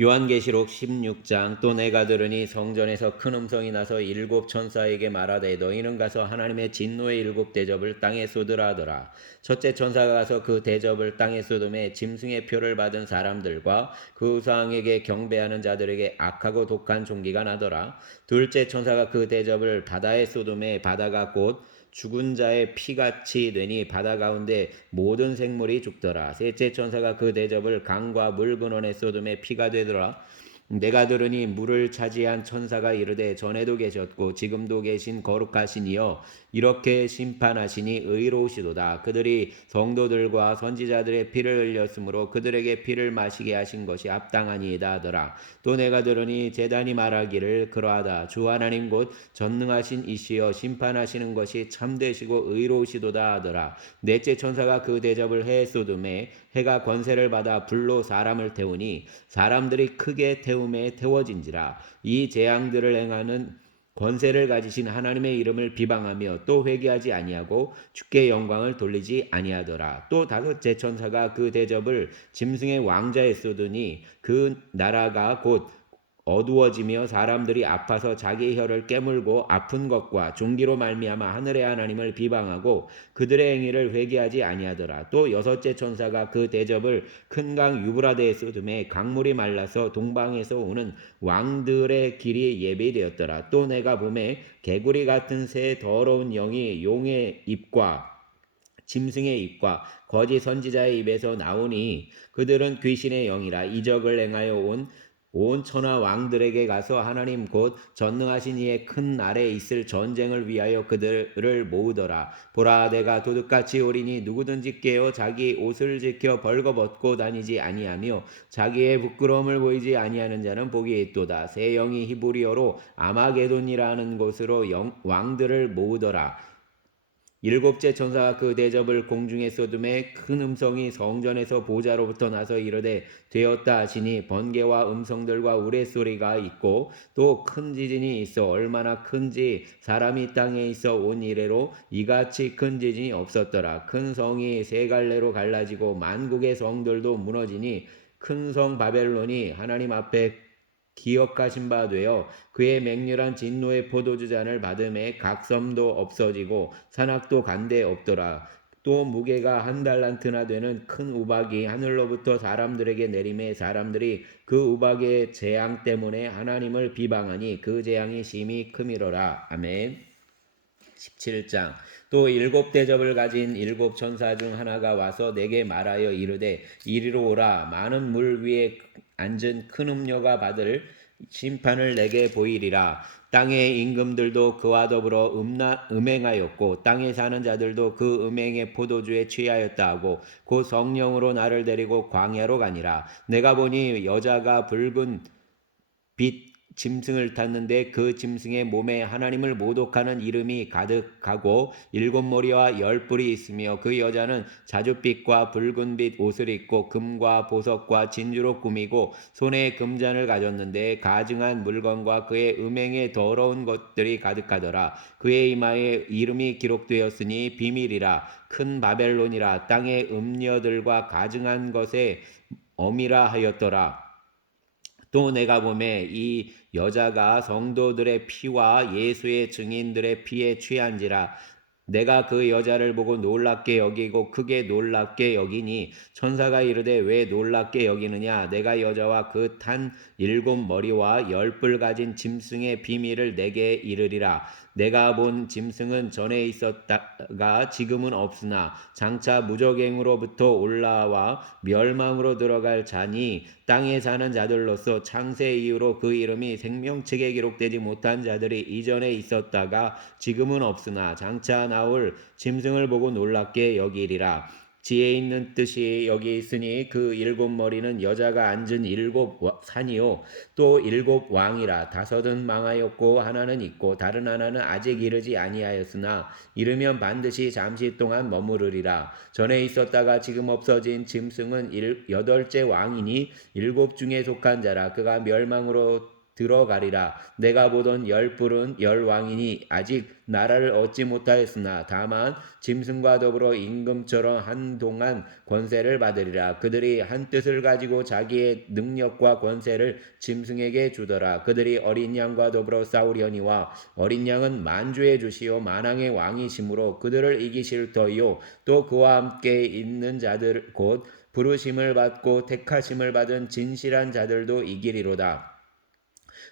요한계시록 16장. 또 내가 들으니 성전에서 큰 음성이 나서 일곱 천사에게 말하되 너희는 가서 하나님의 진노의 일곱 대접을 땅에 쏟으라 하더라. 첫째 천사가 가서 그 대접을 땅에 쏟음에 짐승의 표를 받은 사람들과 그 우상에게 경배하는 자들에게 악하고 독한 종기가 나더라. 둘째 천사가 그 대접을 바다에 쏟음에 바다가 곧 죽은 자의 피같이 되니 바다 가운데 모든 생물이 죽더라. 셋째 천사가 그 대접을 강과 물 근원에 쏟음에 피가 되더라. 내가 들으니 물을 차지한 천사가 이르되 전에도 계셨고 지금도 계신 거룩하신 이여 이렇게 심판하시니 의로우시도다. 그들이 성도들과 선지자들의 피를 흘렸으므로 그들에게 피를 마시게 하신 것이 합당하니이다 하더라. 또 내가 들으니 제단이 말하기를 그러하다. 주 하나님 곧 전능하신 이시여 심판하시는 것이 참되시고 의로우시도다 하더라. 넷째 천사가 그 대접을 해에 쏟음에 해가 권세를 받아 불로 사람을 태우니 사람들이 크게 태움에 태워진지라. 이 재앙들을 행하는 권세를 가지신 하나님의 이름을 비방하며 또 회개하지 아니하고 주께 영광을 돌리지 아니하더라. 또 다섯째 천사가 그 대접을 짐승의 왕자에 쏟으니 그 나라가 곧 어두워지며 사람들이 아파서 자기 혀를 깨물고 아픈 것과 종기로 말미암아 하늘의 하나님을 비방하고 그들의 행위를 회개하지 아니하더라. 또 여섯째 천사가 그 대접을 큰 강 유브라데에 쏟음에 강물이 말라서 동방에서 오는 왕들의 길이 예비되었더라. 또 내가 보매 개구리 같은 새 더러운 영이 용의 입과 짐승의 입과 거짓 선지자의 입에서 나오니 그들은 귀신의 영이라 이적을 행하여 온 천하 왕들에게 가서 하나님 곧 전능하신 이의 큰 날에 있을 전쟁을 위하여 그들을 모으더라. 보라 내가 도둑같이 오리니 누구든지 깨어 자기 옷을 지켜 벌거벗고 다니지 아니하며 자기의 부끄러움을 보이지 아니하는 자는 복이 있도다. 새 영이 히브리어로 아마게돈이라는 곳으로 왕들을 모으더라. 일곱째 천사가 그 대접을 공중에 쏟음에 큰 음성이 성전에서 보좌로부터 나서 이르되 되었다 하시니 번개와 음성들과 우레소리가 있고 또 큰 지진이 있어 얼마나 큰지 사람이 땅에 있어 온 이래로 이같이 큰 지진이 없었더라. 큰 성이 세 갈래로 갈라지고 만국의 성들도 무너지니 큰 성 바벨론이 하나님 앞에 기억하신 바 되어 그의 맹렬한 진노의 포도주 잔을 받음에 각 섬도 없어지고 산악도 간데 없더라. 또 무게가 한 달란트나 되는 큰 우박이 하늘로부터 사람들에게 내림에 사람들이 그 우박의 재앙 때문에 하나님을 비방하니 그 재앙이 심히 크미로라. 아멘. 17장. 또 일곱 대접을 가진 일곱 천사 중 하나가 와서 내게 말하여 이르되 이리로 오라. 많은 물 위에 앉은 큰 음녀가 받을 심판을 내게 보이리라. 땅의 임금들도 그와 더불어 음행하였고 땅에 사는 자들도 그 음행의 포도주에 취하였다 하고 곧 성령으로 나를 데리고 광야로 가니라. 내가 보니 여자가 붉은 빛 짐승을 탔는데 그 짐승의 몸에 하나님을 모독하는 이름이 가득하고 일곱 머리와 열 뿔이 있으며 그 여자는 자줏빛과 붉은빛 옷을 입고 금과 보석과 진주로 꾸미고 손에 금잔을 가졌는데 가증한 물건과 그의 음행에 더러운 것들이 가득하더라. 그의 이마에 이름이 기록되었으니 비밀이라 큰 바벨론이라 땅의 음녀들과 가증한 것에 어미라 하였더라. 또 내가 보매 이 여자가 성도들의 피와 예수의 증인들의 피에 취한지라. 내가 그 여자를 보고 놀랍게 여기고 크게 놀랍게 여기니 천사가 이르되 왜 놀랍게 여기느냐. 내가 여자와 그 탄 일곱 머리와 열 뿔 가진 짐승의 비밀을 내게 이르리라. 내가 본 짐승은 전에 있었다가 지금은 없으나 장차 무적행으로부터 올라와 멸망으로 들어갈 자니 땅에 사는 자들로서 창세 이후로 그 이름이 생명책에 기록되지 못한 자들이 이전에 있었다가 지금은 없으나 장차 나올 짐승을 보고 놀랍게 여기리라. 지혜 있는 뜻이 여기 있으니 그 일곱 머리는 여자가 앉은 일곱 산이요 또 일곱 왕이라. 다섯은 망하였고 하나는 있고 다른 하나는 아직 이르지 아니하였으나 이르면 반드시 잠시 동안 머무르리라. 전에 있었다가 지금 없어진 짐승은 여덟째 왕이니 일곱 중에 속한 자라. 그가 멸망으로 들어가리라. 내가 보던 열불은 열왕이니 아직 나라를 얻지 못하였으나 다만 짐승과 더불어 임금처럼 한동안 권세를 받으리라. 그들이 한 뜻을 가지고 자기의 능력과 권세를 짐승에게 주더라. 그들이 어린 양과 더불어 싸우려니와 어린 양은 만주의 주시요 만왕의 왕이시므로 그들을 이기실 터이요 또 그와 함께 있는 자들 곧 부르심을 받고 택하심을 받은 진실한 자들도 이기리로다.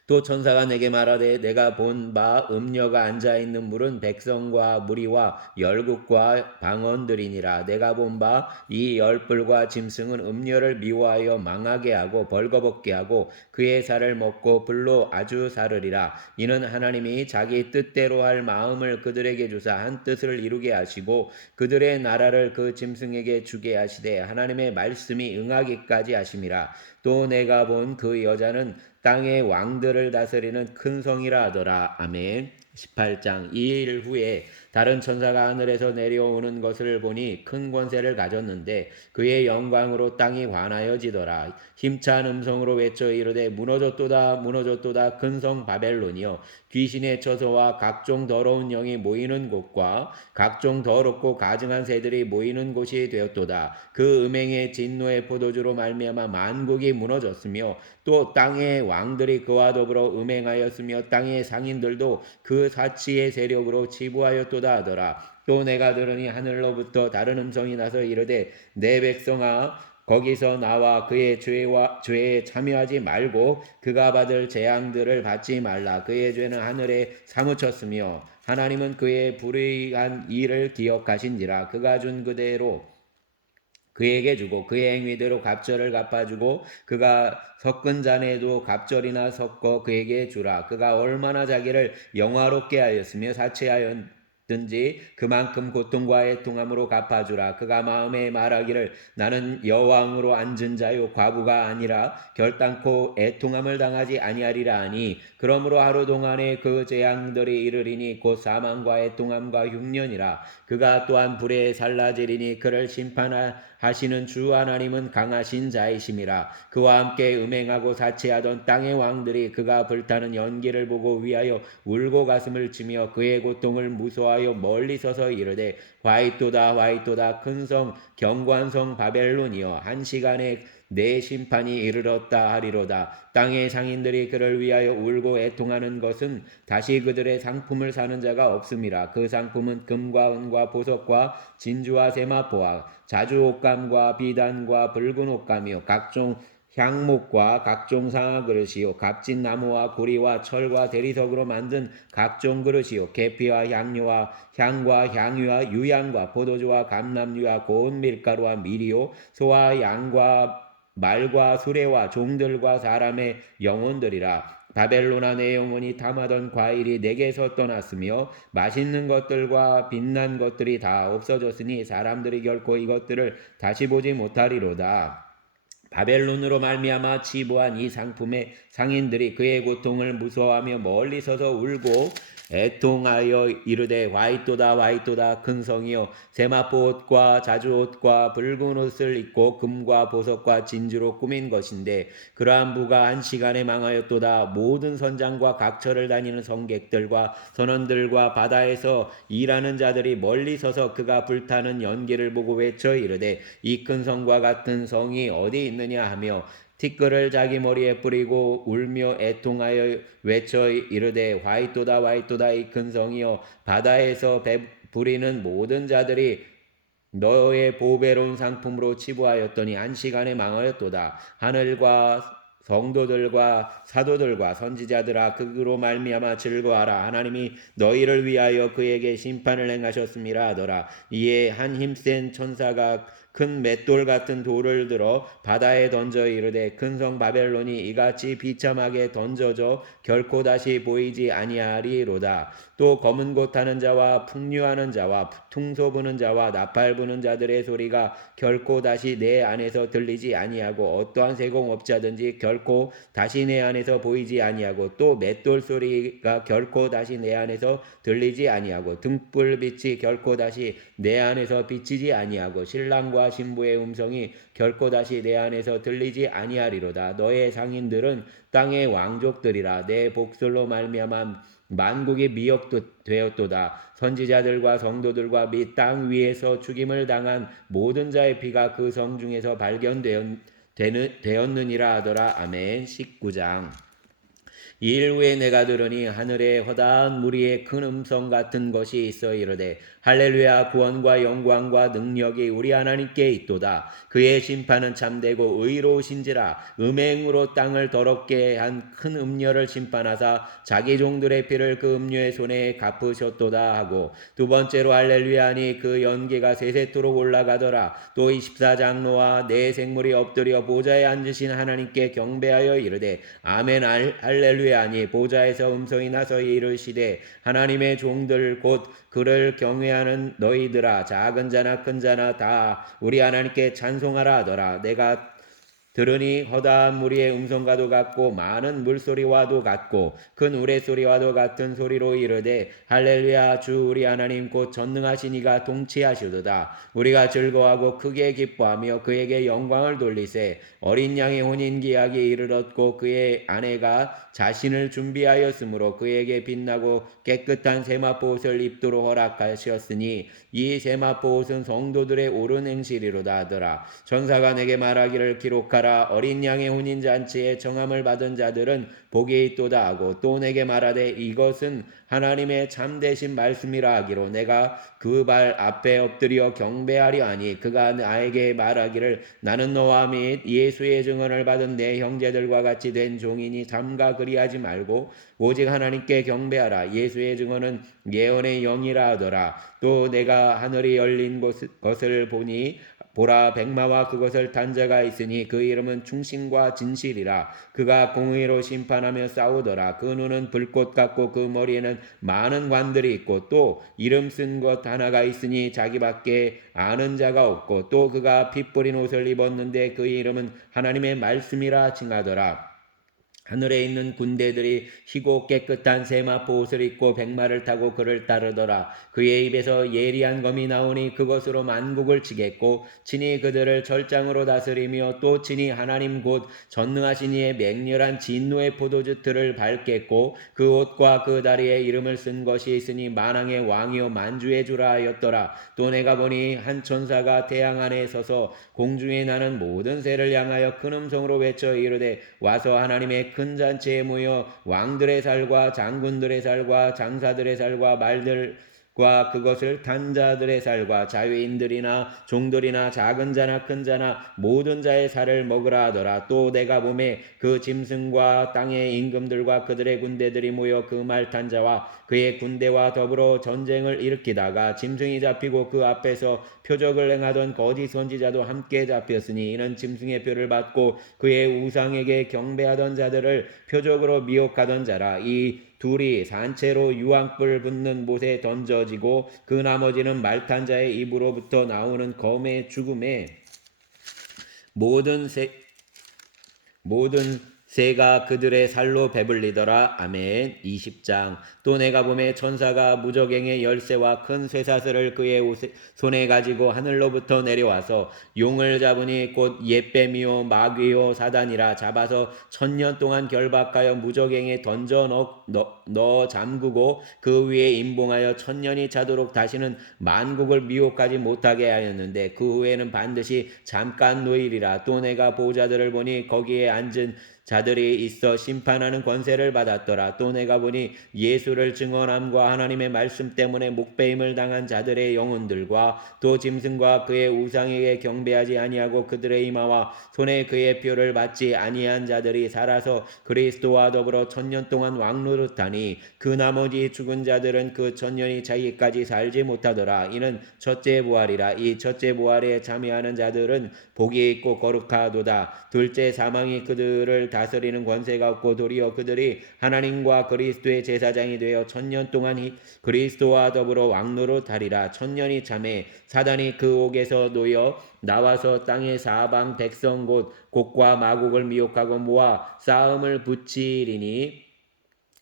또 천사가 내게 말하되 내가 본 바 음녀가 앉아있는 물은 백성과 무리와 열국과 방언들이니라. 내가 본 바 이 열불과 짐승은 음녀를 미워하여 망하게 하고 벌거벗게 하고 그의 살을 먹고 불로 아주 사르리라. 이는 하나님이 자기 뜻대로 할 마음을 그들에게 주사 한 뜻을 이루게 하시고 그들의 나라를 그 짐승에게 주게 하시되 하나님의 말씀이 응하기까지 하심이라. 또 내가 본 그 여자는 땅의 왕들을 다스리는 큰 성이라 하더라. 아멘. 18장. 이 일 후에 다른 천사가 하늘에서 내려오는 것을 보니 큰 권세를 가졌는데 그의 영광으로 땅이 환하여지더라. 힘찬 음성으로 외쳐 이르되 무너졌도다 무너졌도다 큰 성 바벨론이여 귀신의 처소와 각종 더러운 영이 모이는 곳과 각종 더럽고 가증한 새들이 모이는 곳이 되었도다. 그 음행의 진노의 포도주로 말미암아 만국이 무너졌으며 또 땅의 왕들이 그와 더불어 음행하였으며 땅의 상인들도 그 사치의 세력으로 치부하였도다 하더라. 또 내가 들으니 하늘로부터 다른 음성이 나서 이르되 내 백성아 거기서 나와 그의 죄에 참여하지 말고 그가 받을 재앙들을 받지 말라. 그의 죄는 하늘에 사무쳤으며 하나님은 그의 불의한 일을 기억하신지라. 그가 준 그대로 그에게 주고 그의 행위대로 갑절을 갚아주고 그가 섞은 잔에도 갑절이나 섞어 그에게 주라. 그가 얼마나 자기를 영화롭게 하였으며 사치하였든지 그만큼 고통과 애통함으로 갚아주라. 그가 마음에 말하기를 나는 여왕으로 앉은 자요 과부가 아니라 결단코 애통함을 당하지 아니하리라 하니 그러므로 하루 동안에 그 재앙들이 이르리니 곧 사망과 애통함과 흉년이라. 그가 또한 불에 살라지리니 그를 심판하시는 주 하나님은 강하신 자이심이라. 그와 함께 음행하고 사치하던 땅의 왕들이 그가 불타는 연기를 보고 위하여 울고 가슴을 치며 그의 고통을 무서워하여 멀리 서서 이르되 화이토다 화이토다 큰 성 견고한 성 바벨론이여 한 시간에 내 심판이 이르렀다 하리로다. 땅의 상인들이 그를 위하여 울고 애통하는 것은 다시 그들의 상품을 사는 자가 없음이라. 그 상품은 금과 은과 보석과 진주와 세마포와 자주 옷감과 비단과 붉은 옷감이요 각종 향목과 각종 상아그릇이요 값진 나무와 구리와 철과 대리석으로 만든 각종 그릇이요 계피와 향료와 향과 향유와 유향과 포도주와 감람유와 고운 밀가루와 밀이요 소와 양과 말과 수레와 종들과 사람의 영혼들이라. 바벨론아 내 영혼이 탐하던 과일이 내게서 떠났으며 맛있는 것들과 빛난 것들이 다 없어졌으니 사람들이 결코 이것들을 다시 보지 못하리로다. 바벨론으로 말미암아 치부한 이 상품의 상인들이 그의 고통을 무서워하며 멀리 서서 울고 애통하여 이르되 화이토다 화이토다 큰 성이여 세마포 옷과 자주 옷과 붉은 옷을 입고 금과 보석과 진주로 꾸민 것인데 그러한 부가 한 시간에 망하였도다. 모든 선장과 각처를 다니는 성객들과 선원들과 바다에서 일하는 자들이 멀리 서서 그가 불타는 연기를 보고 외쳐 이르되 이 큰 성과 같은 성이 어디 있느냐 하며 티끌을 자기 머리에 뿌리고 울며 애통하여 외쳐 이르되 화이토다 화이토다 이 큰 성이여 바다에서 부리는 모든 자들이 너의 보배로운 상품으로 치부하였더니 한 시간에 망하였도다. 하늘과 성도들과 사도들과 선지자들아 그로 말미암아 즐거워하라. 하나님이 너희를 위하여 그에게 심판을 행하셨음이라 하더라. 이에 한 힘센 천사가 큰 맷돌 같은 돌을 들어 바다에 던져 이르되 큰 성 바벨론이 이같이 비참하게 던져져 결코 다시 보이지 아니하리로다. 또 검은 곳 타는 자와 풍류하는 자와 퉁소 부는 자와 나팔 부는 자들의 소리가 결코 다시 내 안에서 들리지 아니하고 어떠한 세공업자든지 결코 다시 내 안에서 보이지 아니하고 또 맷돌 소리가 결코 다시 내 안에서 들리지 아니하고 등불빛이 결코 다시 내 안에서 비치지 아니하고 신랑과 장로와 신부의 음성이 결코 다시 내 안에서 들리지 아니하리로다. 너의 상인들은 땅의 왕족들이라. 내 복술로 말미암아 만국이 미혹되었도다. 선지자들과 성도들과 및 땅 위에서 죽임을 당한 모든 자의 피가 그 성 중에서 발견되었느니라 하더라. 아멘. 19장. 이일 후에 내가 들으니 하늘에 허다한 무리의 큰 음성 같은 것이 있어 이르되 할렐루야, 구원과 영광과 능력이 우리 하나님께 있도다. 그의 심판은 참되고 의로우신지라. 음행으로 땅을 더럽게 한 큰 음녀를 심판하사 자기 종들의 피를 그 음녀의 손에 갚으셨도다 하고, 두 번째로 할렐루야 하니 그 연기가 세세토록 올라가더라. 또 24장로와 네 생물이 엎드려 보좌에 앉으신 하나님께 경배하여 이르되 아멘 할렐루야 하니, 보좌에서 음성이 나서 이르시되 하나님의 종들 곧 그를 경외하는 너희들아, 작은 자나 큰 자나 다 우리 하나님께 찬송하라 하더라. 내가 들으니 허다한 무리의 음성과도 같고 많은 물소리와도 같고 큰 우레소리와도 같은 소리로 이르되 할렐루야, 주 우리 하나님 곧 전능하신 이가 통치하시도다. 우리가 즐거워하고 크게 기뻐하며 그에게 영광을 돌리세. 어린 양의 혼인기약이 이르렀고 그의 아내가 자신을 준비하였으므로 그에게 빛나고 깨끗한 세마포 옷을 입도록 허락하셨으니 이 세마포 옷은 성도들의 옳은 행실이로다 하더라. 전사가 내게 말하기를 기록하라. 어린 양의 혼인잔치에 청함을 받은 자들은 복이 있도다 하고, 또 내게 말하되 이것은 하나님의 참되신 말씀이라 하기로 내가 그 발 앞에 엎드려 경배하려 하니, 그가 나에게 말하기를 나는 너와 및 예수의 증언을 받은 내 형제들과 같이 된 종이니 삼가 그리하지 말고 오직 하나님께 경배하라. 예수의 증언은 예언의 영이라 하더라. 또 내가 하늘이 열린 것을 보니 보라, 백마와 그것을 탄 자가 있으니 그 이름은 충신과 진실이라. 그가 공의로 심판하며 싸우더라. 그 눈은 불꽃 같고 그 머리에는 많은 관들이 있고 또 이름 쓴 것 하나가 있으니 자기밖에 아는 자가 없고, 또 그가 피 뿌린 옷을 입었는데 그 이름은 하나님의 말씀이라 칭하더라. 하늘에 있는 군대들이 희고 깨끗한 세마포 옷을 입고 백마를 타고 그를 따르더라. 그의 입에서 예리한 검이 나오니 그것으로 만국을 치겠고 친히 그들을 절장으로 다스리며 또 친히 하나님 곧 전능하신 이의 맹렬한 진노의 포도주 틀을 밟겠고, 그 옷과 그 다리에 이름을 쓴 것이 있으니 만왕의 왕이요 만주의 주라 하였더라. 또 내가 보니 한 천사가 태양 안에 서서 공중에 나는 모든 새를 향하여 큰 음성으로 외쳐 이르되 와서 하나님의 큰 잔치에 모여 왕들의 살과 장군들의 살과 장사들의 살과 말들과 그것을 탄 자들의 살과 자유인들이나 종들이나 작은 자나 큰 자나 모든 자의 살을 먹으라 하더라. 또 내가 보매 그 짐승과 땅의 임금들과 그들의 군대들이 모여 그 말 탄 자와 그의 군대와 더불어 전쟁을 일으키다가 짐승이 잡히고 그 앞에서 표적을 행하던 거짓 선지자도 함께 잡혔으니, 이는 짐승의 뼈를 받고 그의 우상에게 경배하던 자들을 표적으로 미혹하던 자라. 이 둘이 산채로 유황불 붙는 못에 던져지고 그 나머지는 말탄 자의 입으로부터 나오는 검의 죽음에 모든 새가 그들의 살로 배불리더라. 아멘. 20장. 또 내가 보매 천사가 무저갱의 열쇠와 큰 쇠사슬을 그의 손에 가지고 하늘로부터 내려와서 용을 잡으니 곧 옛뱀이요 마귀요 사단이라. 잡아서 1000년 동안 결박하여 무저갱에 던져 넣어 잠그고 그 위에 임봉하여 1000년이 차도록 다시는 만국을 미혹하지 못하게 하였는데, 그 후에는 반드시 잠깐 노일이라. 또 내가 보좌들을 보니 거기에 앉은 자들이 있어 심판하는 권세를 받았더라. 또 내가 보니 예수를 증언함과 하나님의 말씀 때문에 목배임을 당한 자들의 영혼들과 또 짐승과 그의 우상에게 경배하지 아니하고 그들의 이마와 손에 그의 표를 받지 아니한 자들이 살아서 그리스도와 더불어 1000년 동안 왕노릇하니, 그 나머지 죽은 자들은 그 1000년이 차기까지 살지 못하더라. 이는 첫째 부활이라. 이 첫째 부활에 참여하는 자들은 복이 있고 거룩하도다. 둘째 사망이 그들을 다스리는 권세가 없고 도리어 그들이 하나님과 그리스도의 제사장이 되어 1000년 동안 그리스도와 더불어 왕노릇하리라. 1000년이 참에 사단이 그 옥에서 놓여 나와서 땅의 사방 백성 곧 곡과 마곡을 미혹하고 모아 싸움을 붙이리니,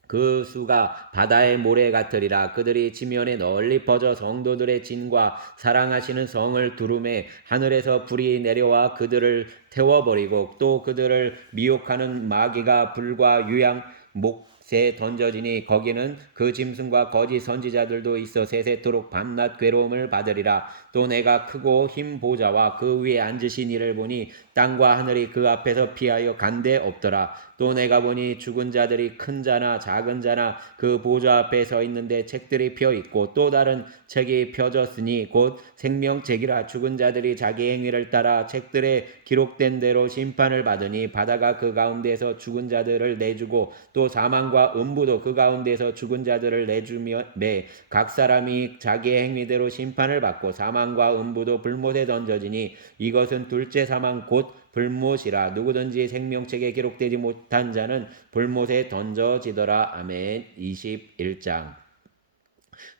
그 수가 바다의 모래 같으리라. 그들이 지면에 널리 퍼져 성도들의 진과 사랑하시는 성을 두루매 하늘에서 불이 내려와 그들을 태워버리고 또 그들을 미혹하는 마귀가 불과 유양 목에 던져지니 거기는 그 짐승과 거짓 선지자들도 있어 세세토록 밤낮 괴로움을 받으리라. 또 내가 크고 흰 보좌와 그 위에 앉으신 이를 보니 땅과 하늘이 그 앞에서 피하여 간데 없더라. 또 내가 보니 죽은 자들이 큰 자나 작은 자나 그 보좌 앞에 서 있는데 책들이 펴 있고 또 다른 책이 펴졌으니 곧 생명책이라. 죽은 자들이 자기 행위를 따라 책들에 기록된 대로 심판을 받으니 바다가 그 가운데서 죽은 자들을 내주고 또 사망과 음부도 그 가운데서 죽은 자들을 내주며 각 사람이 자기의 행위대로 심판을 받고 사망과 음부도 불못에 던져지니 이것은 둘째 사망 곧 불못이라. 누구든지 생명책에 기록되지 못한 자는 불못에 던져지더라. 아멘. 21장.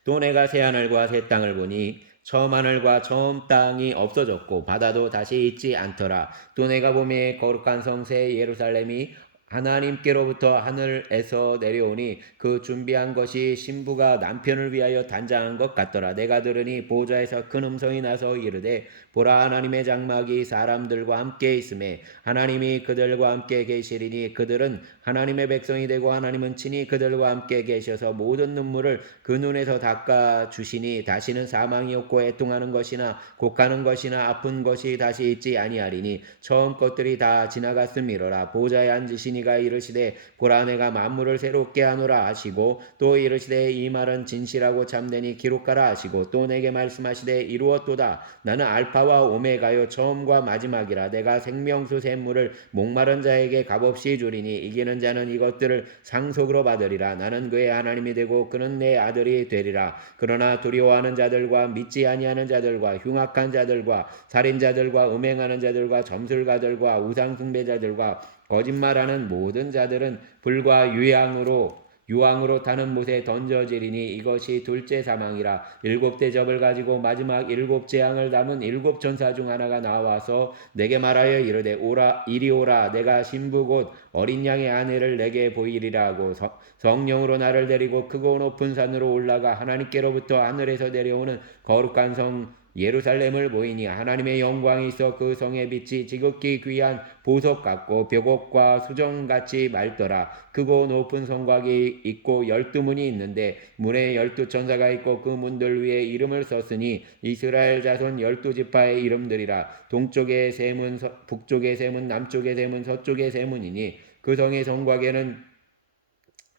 또 내가 새 하늘과 새 땅을 보니 처음 하늘과 처음 땅이 없어졌고 바다도 다시 있지 않더라. 또 내가 보매 거룩한 성새 예루살렘이 하나님께로부터 하늘에서 내려오니 그 준비한 것이 신부가 남편을 위하여 단장한 것 같더라. 내가 들으니 보좌에서 큰 음성이 나서 이르되 보라, 하나님의 장막이 사람들과 함께 있음에 하나님이 그들과 함께 계시리니 그들은 하나님의 백성이 되고 하나님은 친히 그들과 함께 계셔서 모든 눈물을 그 눈에서 닦아 주시니 다시는 사망이 없고 애통하는 것이나 곡하는 것이나 아픈 것이 다시 있지 아니하리니 처음 것들이 다 지나갔음이로라. 보좌에 앉으신 이가 이르시되 보라, 내가 만물을 새롭게 하노라 하시고 또 이르시되 이 말은 진실하고 참되니 기록하라 하시고 또 내게 말씀하시되 이루었도다. 나는 알파와 오메가요 처음과 마지막이라. 내가 생명수 샘물을 목마른 자에게 값없이 주리니 이기는 자는 이것들을 상속으로 받으리라. 나는 그의 하나님이 되고 그는 내 아들이 되리라. 그러나 두려워하는 자들과 믿지 아니하는 자들과 흉악한 자들과 살인자들과 음행하는 자들과 점술가들과 우상숭배자들과 거짓말하는 모든 자들은 불과 유황으로 타는 못에 던져지리니 이것이 둘째 사망이라. 일곱 대접을 가지고 마지막 일곱 재앙을 담은 일곱 천사 중 하나가 나와서 내게 말하여 이르되 오라, 이리 오라. 내가 신부 곧 어린 양의 아내를 내게 보이리라 하고 성령으로 나를 데리고 크고 높은 산으로 올라가 하나님께로부터 하늘에서 내려오는 거룩한 성 예루살렘을 보이니 하나님의 영광이 있어 그 성의 빛이 지극히 귀한 보석 같고 벽옥과 수정같이 맑더라. 크고 높은 성곽이 있고 12문이 있는데 문에 12천사가 있고 그 문들 위에 이름을 썼으니 이스라엘 자손 12지파의 이름들이라. 동쪽의 세 문, 북쪽의 세 문, 남쪽의 세 문, 서쪽의 세 문이니 그 성의 성곽에는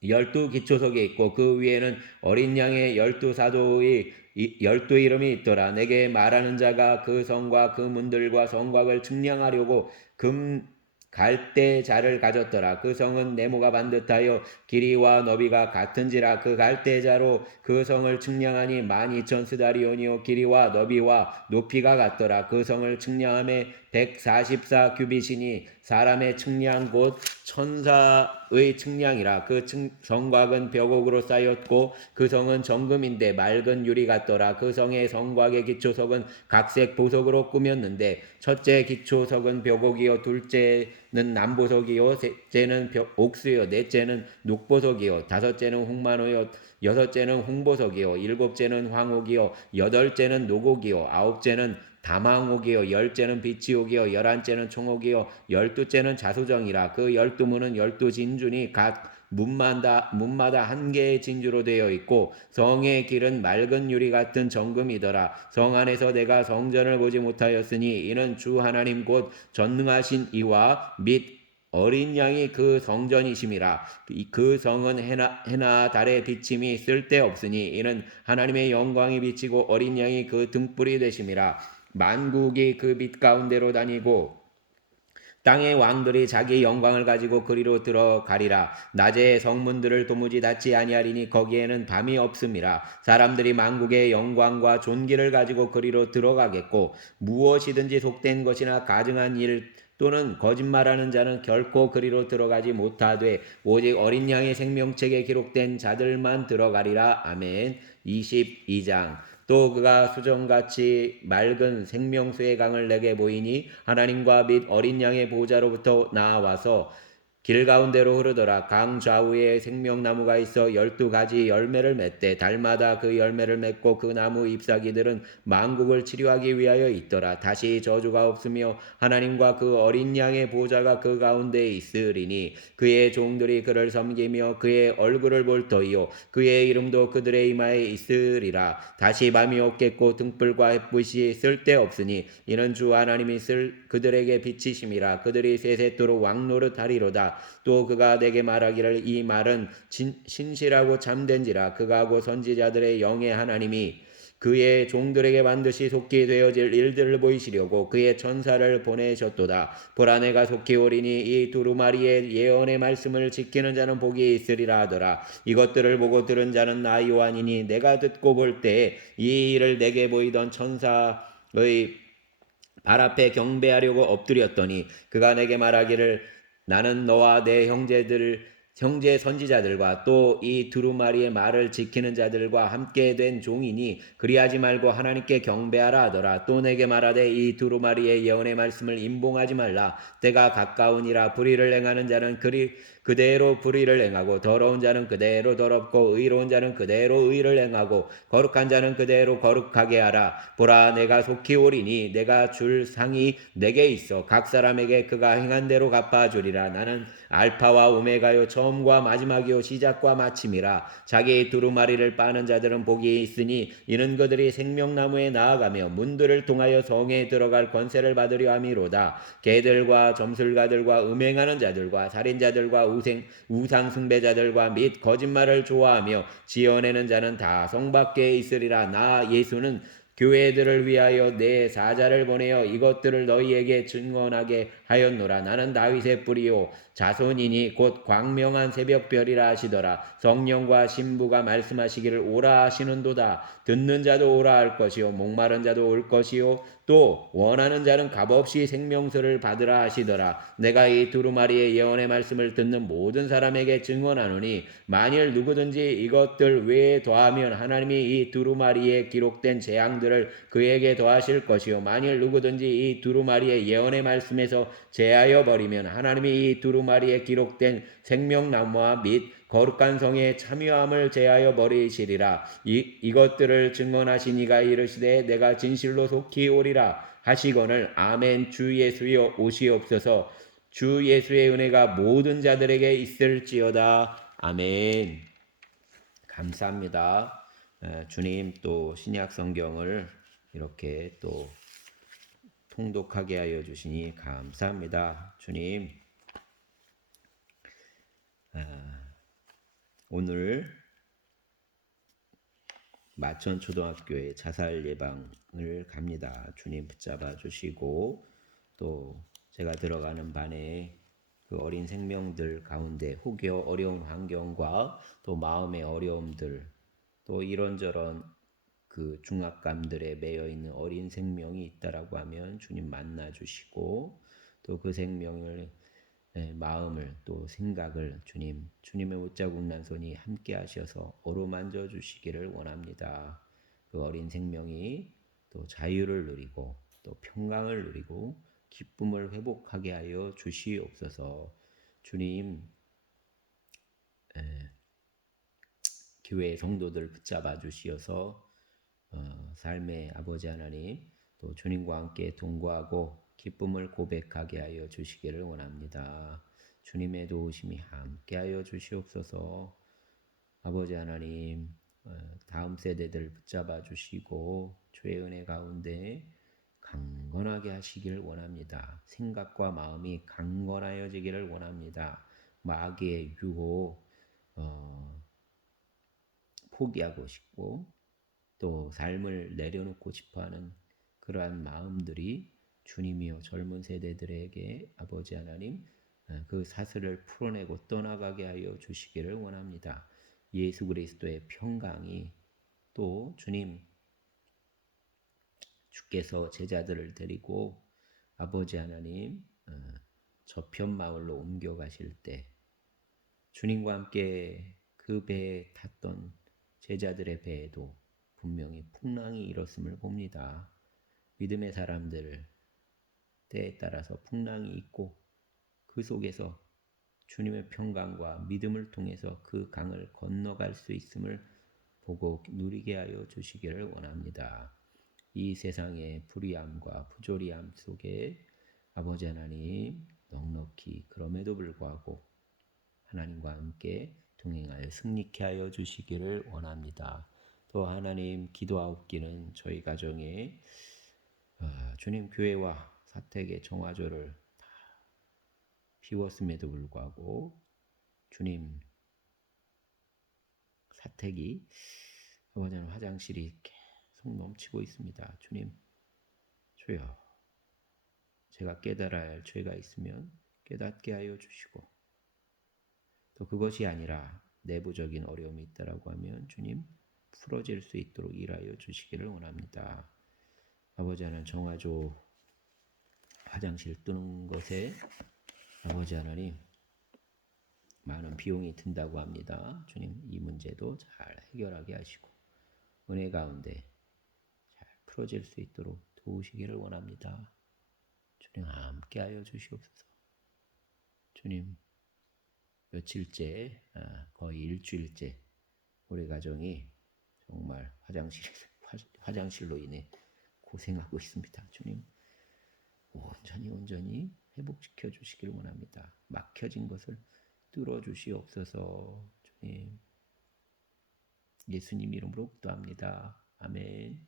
12기초석이 있고 그 위에는 어린 양의 12사도의 12이름이 있더라. 내게 말하는 자가 그 성과 그 문들과 성곽을 측량하려고 금 갈대자를 가졌더라. 그 성은 네모가 반듯하여 길이와 너비가 같은지라. 그 갈대자로 그 성을 측량하니 12,000스다리온이요 길이와 너비와 높이가 같더라. 그 성을 측량함에 144규빗이니 사람의 측량 곧 천사의 측량이라. 그 성곽은 벽옥으로 쌓였고 그 성은 정금인데 맑은 유리 같더라. 그 성의 성곽의 기초석은 각색 보석으로 꾸몄는데 첫째 기초석은 벽옥이요 둘째는 남보석이요 셋째는 옥수요 넷째는 녹보석이요 다섯째는 홍만호요 여섯째는 홍보석이요 일곱째는 황옥이요 여덟째는 노곡이요 아홉째는 다망옥이요 열째는 비치옥이요 열한째는 총옥이요 열두째는 자수정이라. 그 12문은 12진준이 각 문마다 한 개의 진주로 되어 있고 성의 길은 맑은 유리 같은 정금이더라. 성 안에서 내가 성전을 보지 못하였으니 이는 주 하나님 곧 전능하신 이와 및 어린 양이 그 성전이심이라. 그 성은 해나 달의 비침이 쓸데없으니 이는 하나님의 영광이 비치고 어린 양이 그 등불이 되심이라. 만국이 그 빛 가운데로 다니고 땅의 왕들이 자기 영광을 가지고 그리로 들어가리라. 낮에 성문들을 도무지 닫지 아니하리니 거기에는 밤이 없음이라. 사람들이 만국의 영광과 존귀를 가지고 그리로 들어가겠고 무엇이든지 속된 것이나 가증한 일 또는 거짓말하는 자는 결코 그리로 들어가지 못하되 오직 어린 양의 생명책에 기록된 자들만 들어가리라. 아멘. 22장. 또 그가 수정같이 맑은 생명수의 강을 내게 보이니 하나님과 및 어린 양의 보좌로부터 나와서 길 가운데로 흐르더라. 강 좌우에 생명나무가 있어 12가지 열매를 맺되 달마다 그 열매를 맺고 그 나무 잎사귀들은 만국을 치료하기 위하여 있더라. 다시 저주가 없으며 하나님과 그 어린 양의 보좌가 그 가운데 있으리니 그의 종들이 그를 섬기며 그의 얼굴을 볼 터이요 그의 이름도 그들의 이마에 있으리라. 다시 밤이 없겠고 등불과 햇빛이 쓸데없으니 이는 주 하나님이 그들에게 비치심이라. 그들이 세세토록 왕노릇하리로다. 또 그가 내게 말하기를 이 말은 신실하고 참된지라. 그가 하고 선지자들의 영의 하나님이 그의 종들에게 반드시 속히 되어질 일들을 보이시려고 그의 천사를 보내셨도다. 보라 내가 속히 오리니 이 두루마리의 예언의 말씀을 지키는 자는 복이 있으리라 하더라. 이것들을 보고 들은 자는 나 요한이니 내가 듣고 볼 때에 이 일을 내게 보이던 천사의 발 앞에 경배하려고 엎드렸더니 그가 내게 말하기를 나는 너와 내 형제 선지자들과 또 이 두루마리의 말을 지키는 자들과 함께 된 종이니 그리하지 말고 하나님께 경배하라 하더라. 또 내게 말하되 이 두루마리의 예언의 말씀을 임봉하지 말라. 때가 가까우니라. 불의를 행하는 자는 그대로 불의를 행하고 더러운 자는 그대로 더럽고 의로운 자는 그대로 의를 행하고 거룩한 자는 그대로 거룩하게 하라. 보라 내가 속히 오리니 내가 줄 상이 내게 있어 각 사람에게 그가 행한 대로 갚아주리라. 나는 알파와 오메가요 처음과 마지막이요 시작과 마침이라. 자기 두루마리를 빠는 자들은 복이 있으니 이는 그들이 생명나무에 나아가며 문들을 통하여 성에 들어갈 권세를 받으려 함이로다. 개들과 점술가들과 음행하는 자들과 살인자들과 우상 숭배자들과 및 거짓말을 좋아하며 지어내는 자는 다 성 밖에 있으리라. 나 예수는 교회들을 위하여 내 사자를 보내어 이것들을 너희에게 증언하게 하였노라. 나는 다윗의 뿌리요 자손이니 곧 광명한 새벽별이라 하시더라. 성령과 신부가 말씀하시기를 오라 하시는도다. 듣는 자도 오라 할 것이요 목마른 자도 올 것이요 또 원하는 자는 값없이 생명수를 받으라 하시더라. 내가 이 두루마리의 예언의 말씀을 듣는 모든 사람에게 증언하노니 만일 누구든지 이것들 외에 더하면 하나님이 이 두루마리에 기록된 재앙들을 그에게 더하실 것이요 만일 누구든지 이 두루마리의 예언의 말씀에서 제하여 버리면 하나님이 이 두루마리에 기록된 생명나무와 및 거룩한 성에 참여함을 제하여 버리시리라. 이것들을 증언하신 이가 이르시되 내가 진실로 속히 오리라 하시거늘 아멘. 주 예수여 오시옵소서. 주 예수의 은혜가 모든 자들에게 있을지어다. 아멘. 감사합니다. 주님 또 신약 성경을 이렇게 또 통독하게 하여 주시니 감사합니다. 주님 오늘 마천초등학교에 자살 예방을 갑니다. 주님 붙잡아 주시고 또 제가 들어가는 반에 그 어린 생명들 가운데 혹여 어려운 환경과 또 마음의 어려움들 또 이런저런 그 중압감들에 매여 있는 어린 생명이 있다라고 하면 주님 만나 주시고 또 그 생명을 마음을 또 생각을 주님의 옷자국 난 손이 함께 하셔서 어루만져 주시기를 원합니다. 그 어린 생명이 또 자유를 누리고 또 평강을 누리고 기쁨을 회복하게 하여 주시옵소서. 주님 교회 성도들 붙잡아 주시어서 삶의 아버지 하나님 또 주님과 함께 동거하고 기쁨을 고백하게 하여 주시기를 원합니다. 주님의 도우심이 함께하여 주시옵소서. 아버지 하나님 다음 세대들 붙잡아 주시고 주의 은혜 가운데 강건하게 하시기를 원합니다. 생각과 마음이 강건하여지기를 원합니다. 마귀의 유혹 포기하고 싶고 또 삶을 내려놓고 싶어하는 그러한 마음들이 주님이여 젊은 세대들에게 아버지 하나님 그 사슬을 풀어내고 떠나가게 하여 주시기를 원합니다. 예수 그리스도의 평강이 또 주께서 제자들을 데리고 아버지 하나님 저편 마을로 옮겨가실 때 주님과 함께 그 배에 탔던 제자들의 배에도 분명히 풍랑이 일었음을 봅니다. 믿음의 사람들 때에 따라서 풍랑이 있고 그 속에서 주님의 평강과 믿음을 통해서 그 강을 건너갈 수 있음을 보고 누리게 하여 주시기를 원합니다. 이 세상의 불의함과 부조리함 속에 아버지 하나님 넉넉히 그럼에도 불구하고 하나님과 함께 동행하여 승리케 하여 주시기를 원합니다. 또 하나님 기도하옵기는 저희 가정에 주님 교회와 사택의 정화조를 비웠음에도 불구하고 주님 사택이 아버지 하나님 화장실이 계속 넘치고 있습니다. 주님 주여 제가 깨달아야 할 죄가 있으면 깨닫게 하여 주시고 또 그것이 아니라 내부적인 어려움이 있다라고 하면 주님 풀어질 수 있도록 일하여 주시기를 원합니다. 아버지 하나님 정화조 화장실 뜨는 것에 아버지 하나님 많은 비용이 든다고 합니다. 주님 이 문제도 잘 해결하게 하시고 은혜 가운데 잘 풀어질 수 있도록 도우시기를 원합니다. 주님 함께하여 주시옵소서. 주님 며칠째 거의 일주일째 우리 가정이 정말 화장실로 인해 고생하고 있습니다. 주님 온전히 회복시켜 주시길 원합니다. 막혀진 것을 뚫어 주시옵소서. 주님 예수님 이름으로 기도합니다. 아멘.